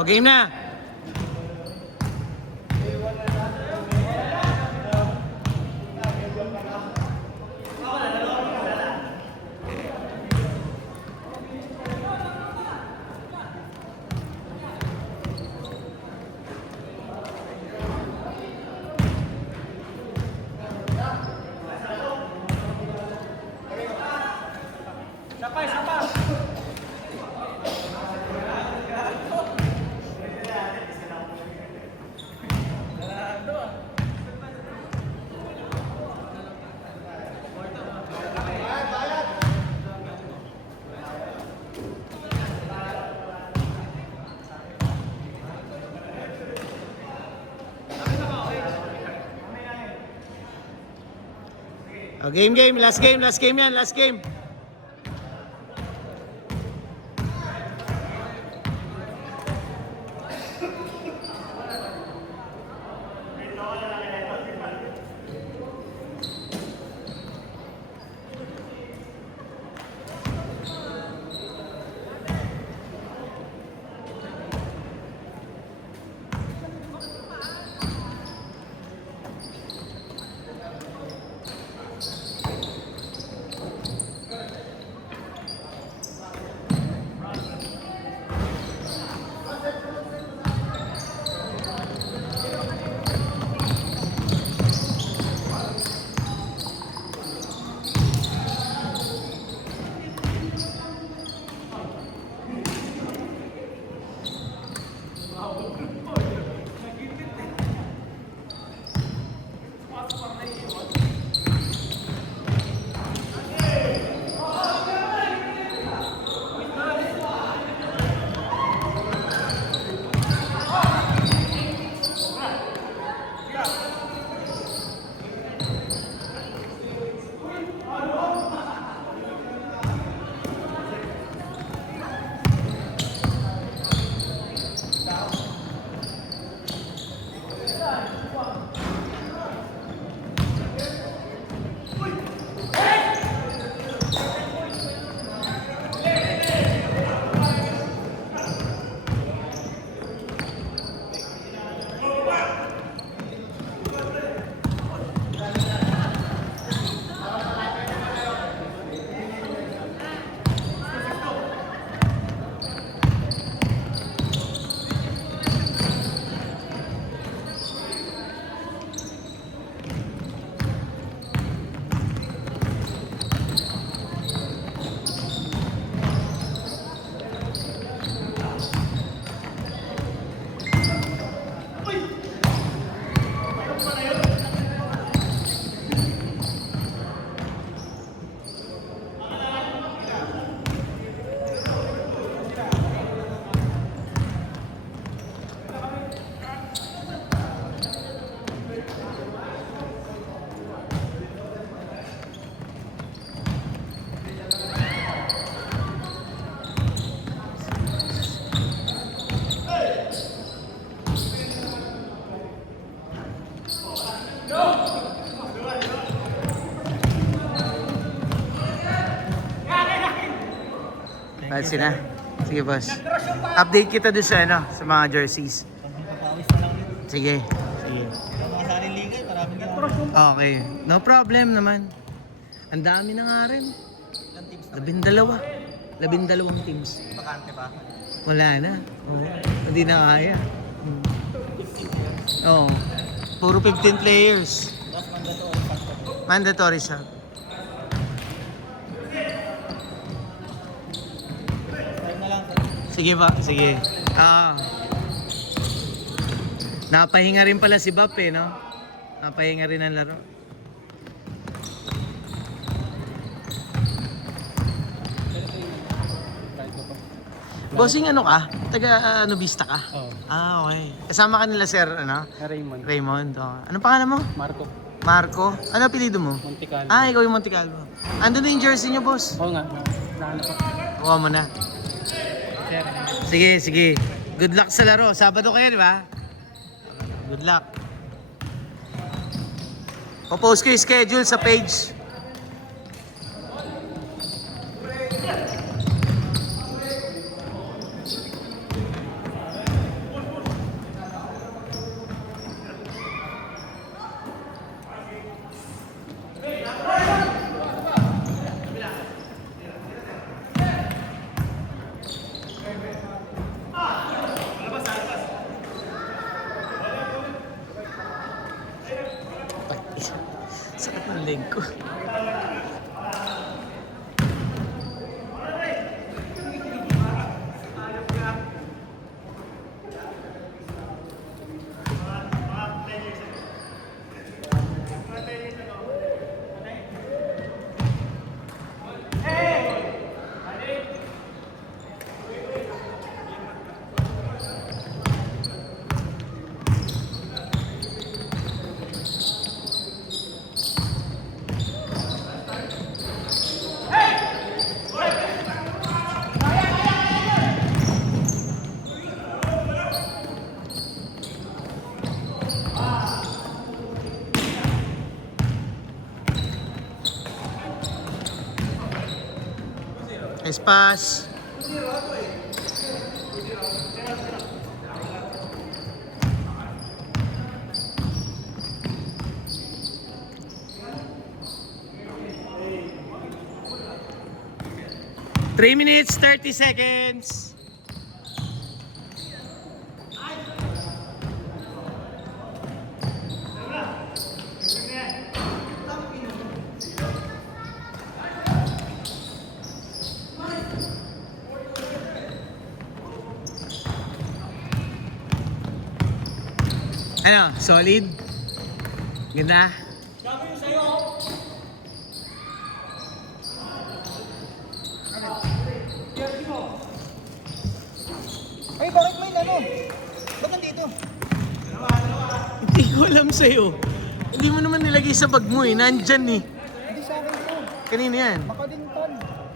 O, game na. O, game. Last game yan. Last game. That's na. Sige, boss. Update kita doon sa mga jerseys. Papawis na lang yun. Sige. Makasaling ligay, maraming ginagawa. Okay. No problem naman. Ang dami na nga rin. Ilang teams na? 12 teams. Bakante pa. Wala na. Oo. Hindi na kaya. Oo. Puro 15 players. Tapos mandatory passport. Mandatory siya. Time na lang. Sige ba? Sige. Napahinga rin pala si Bap no? Napahinga rin ang laro. Bossing ano ka? Taga Nobista ka? Oo. Okay. Kasama ka nila sir, Raymond. Raymond. Anong pangalan mo? Marco. Marco? Ano apelido mo? Monte Carlo. Ikaw yung Monte Calvo. Andun na yung jersey niyo, boss. Oo nga. Nahanap ko. Kuha mo na. Sir. Sige. Good luck sa laro. Sabado kayo, di ba? Good luck. Popost ko yung schedule sa page. leg ko. Nice pass. Three minutes, 30 seconds. Ano, solid? Ganda? Ay, bakit may ano? Ba't nandito? Hindi ko alam sa'yo. Hindi mo naman nilagay sa bag mo eh. Nandyan eh. Hindi sa akin to. Kanina yan. Makalintan.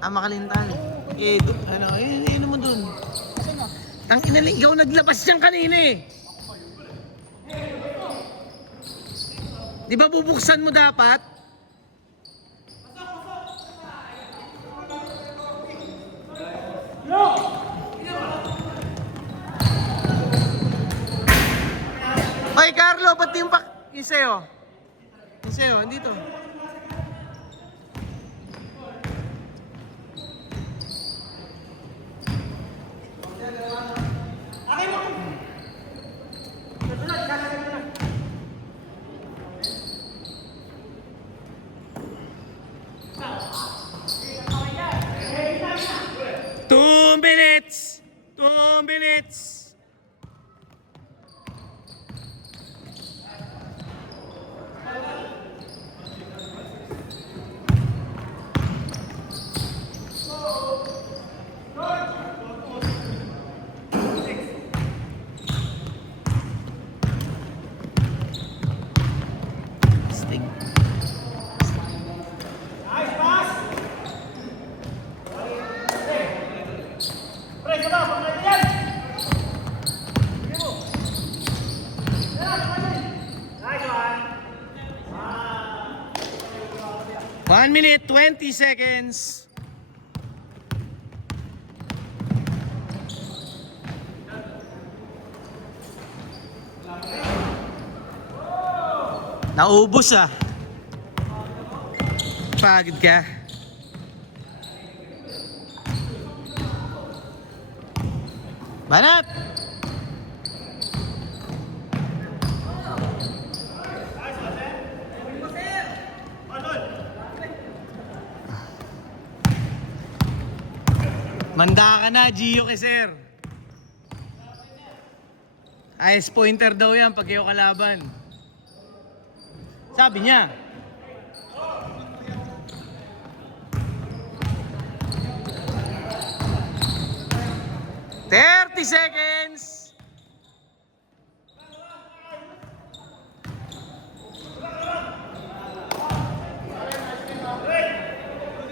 Ah, Makalintan. Ano mo dun? Kasi nga. Tangina lang, ikaw naglabas dyan kanina eh. Di ba bubuksan mo dapat? Hoy Carlo, ba't yung yung sa'yo? Yung sa'yo, andito. Two minutes! 2 minutes! Sting. One minute, 20 seconds. Naubos ah. Pagod ka. Banat! Manda ka na, Gio Keser. Ice pointer daw yan pag kayo kalaban. Sabi niya. "30 seconds."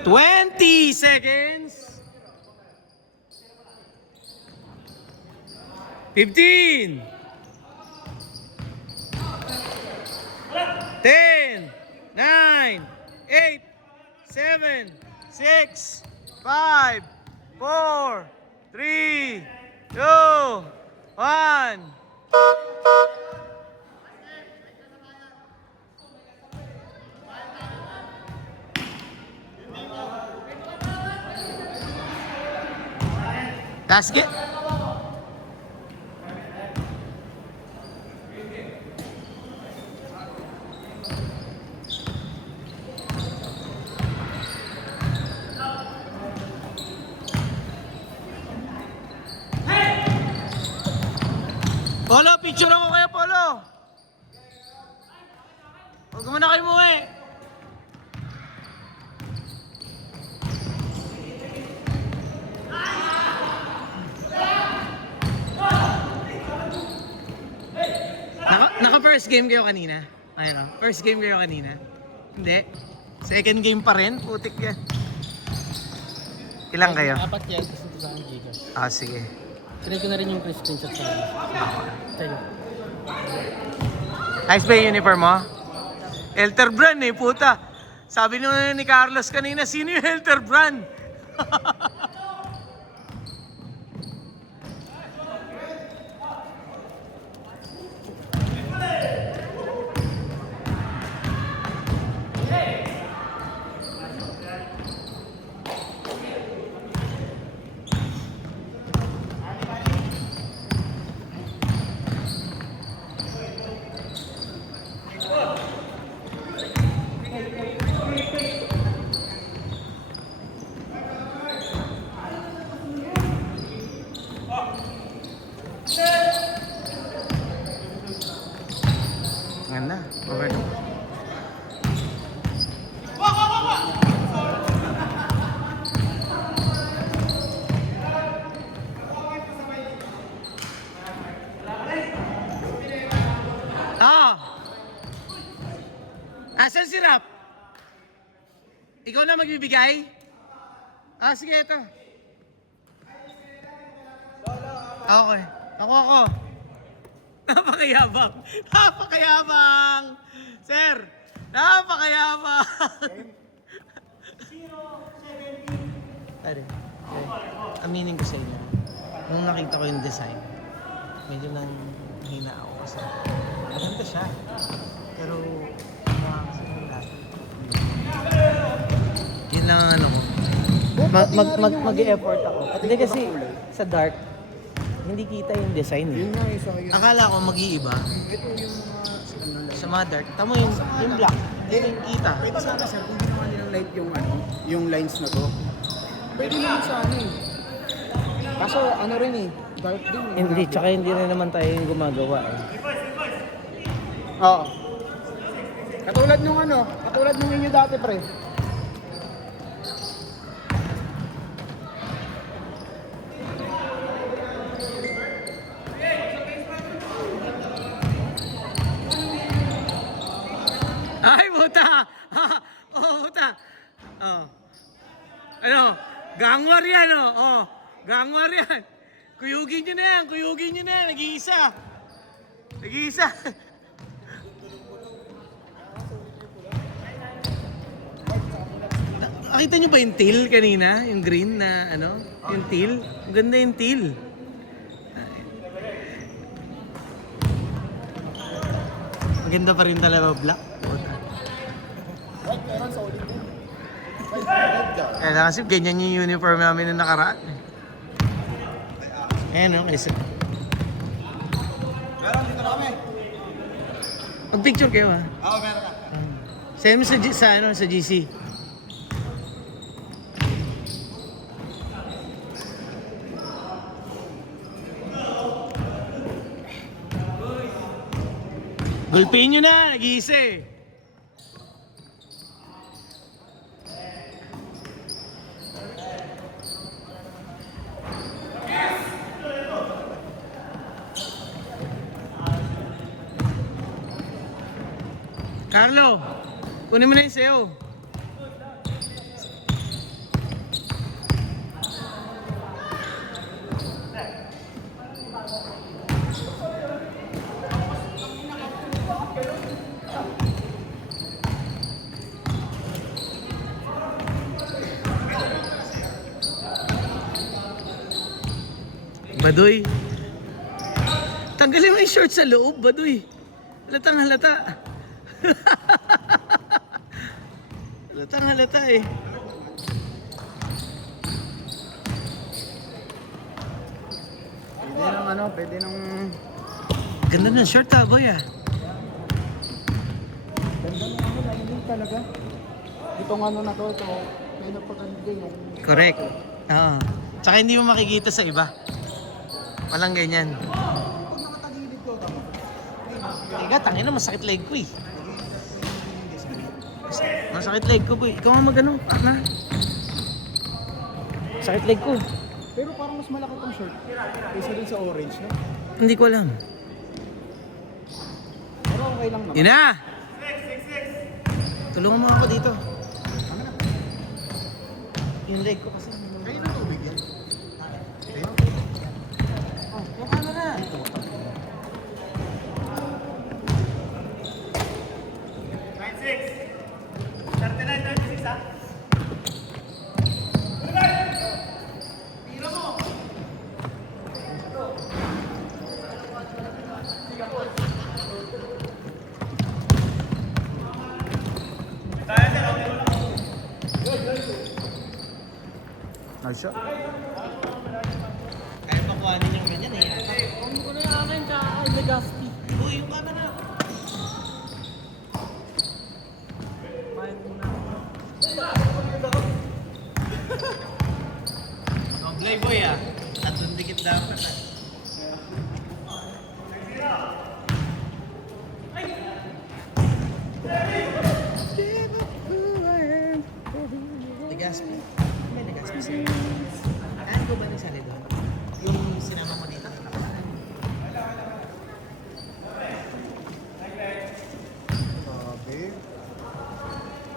"20 seconds." 15. 10, 9, 8, 7, 6, 5, 4, 3, 2, 1. Basket. Polo, picture ako kayo, Polo! Huwag mo na kayo muwi! Naka first game kayo kanina? Ayun o, first game kayo kanina? Hindi? Second game pa rin? Putik yan. Ilang kayo? Apat yan, kasi ito sa akin Gcash. Ah, sige. Try ko na rin yung screenshot sa akin. Tayo. Ayos ba yung uniform mo? Helter Brand eh, puta. Sabi nyo ni Carlos kanina, sino yung Helter Brand? Ganda. Over. Asan si Rap? Ikaw na magbibigay? Ah, sige, ito. Okay. Ako. Napakayabang. Napakayabang. Sir, napakayabang. 0-17. Pare, aminin ko sa inyo. Nung nakita ko yung design, medyo nang hina ako kasi maganda siya. Pero, kasi yung lahat. Yun lang ang ano ko. Mag-e-effort ako. Hindi kasi sa dark, hindi kita yung design eh. Yun nga, isa yun. Akala ko mag-iiba. Ito yung mga... Sa mga dark. Tamo yung black. Hindi yung kita. Pwede sana sir, kung ginawa nilang light yung yung lines na to. Pwede naman sana eh. Kaso ano rin eh, dark din eh. Hindi, tsaka hindi rin naman tayo yung gumagawa eh. Oo. Katulad nung inyo dati pre. Ay, puta! Oh, puta! Oh. Ano? Gangwar yan, oh. Oh. Gangwar yan. Kuyugin nyo na yan. Nag-iisa. Nakita nyo ba yung teal kanina? Yung green na ano? Yung teal? Ang ganda yung teal. Maganda pa rin talaga black. Kaya kasi ganyan yung uniform namin na nakaraan. Ayan o, kasi... Meron dito na kami. Mag-picture kayo ha. Oo, meron ka. Send mo sa GC. Gulpiin nyo na, nag-iisa eh. Carlo, kunin mo na yung sayo. Baduy. Tanggalin mo yung short sa loob, Baduy. Halatang halata. Halatang halata eh. Pwede nang... Ganda ng short ha, boy ah. Ganda nung lining talaga. Itong na to, may napaganda yung... Correct. Oo. Tsaka hindi mo makikita sa iba. Walang ganyan. Pag nakatagilid Teka, tangina, masakit leg ko eh. Masakit leg ko, boy. Ikaw ang magano, na. Sakit leg ko. Pero parang mas malaki tong short. Kaysa din sa orange, no? Hindi ko alam. Pero okay lang naman. Yun na! Tulungan mo ako dito. Yung leg ko kasi. Kayo na tubig yan. Oh, yung camera. Nice shot. Kaya pakuhanin yung ganyan eh. Kung ko na yung akin, tsaka kay Legaspi. Uy, yung camera. Bayad muna. Oh, Playboy ah. Tatlong dikit dapat ah. Legaspi. May Legaspi sa'yo. Ano ko ba nagsali doon? Yung sinama mo dito? Grabe.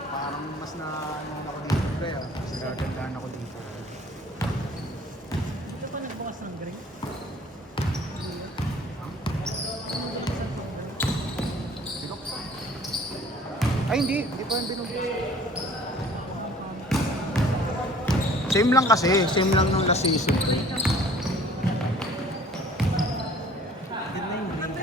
Parang mas na ano ako dito, pre. Mas nagagandaan ako dito. Ano pa nagbukas ng drink? Binok. Ay, hindi. Hindi pa yung binok. Same lang kasi. Same lang nung last season. Yun na yung drink.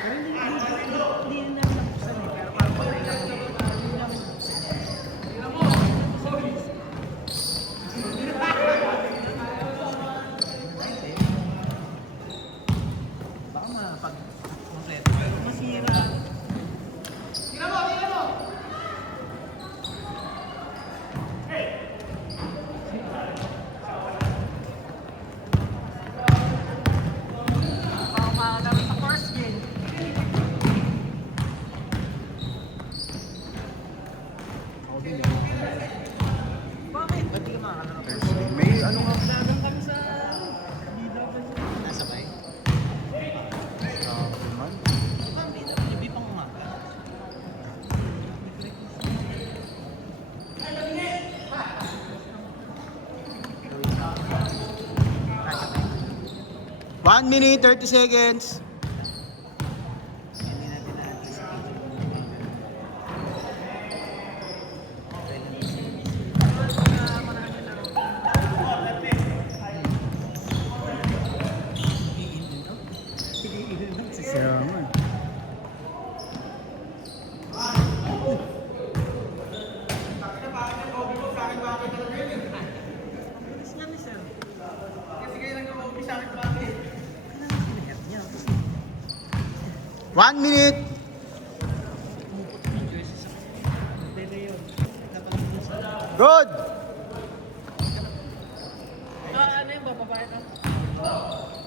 Pero hindi na nabuksan eh. Pero parang patay lang ako. Hindi na nabuksan yan. Baka mapag-kompleto. Masira. Baka makakalaman sa first game. Ako din. Bakit? Ba't di ka makakalaro? Thursday. May ano nga. Laban kami sa... Nasabay? Grabe man. Di ba ang bida? Libi pang umaga. One minute, 30 seconds. Hindi natin natin sa Kaya nga. One minute. Good. Ano yung bababae na?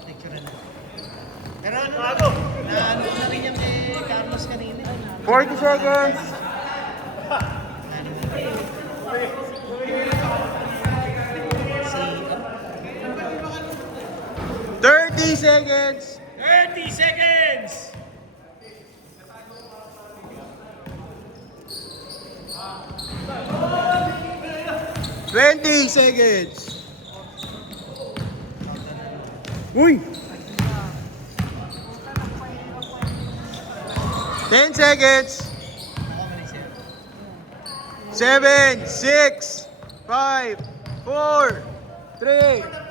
Picture na. Pero ano na ano na rin yung kay Carlos kanina. 40 seconds. Ano na rin. Si 30 seconds. 30 seconds! 20 seconds. Uy! 10 seconds. 7, 6, 5, 4, 3,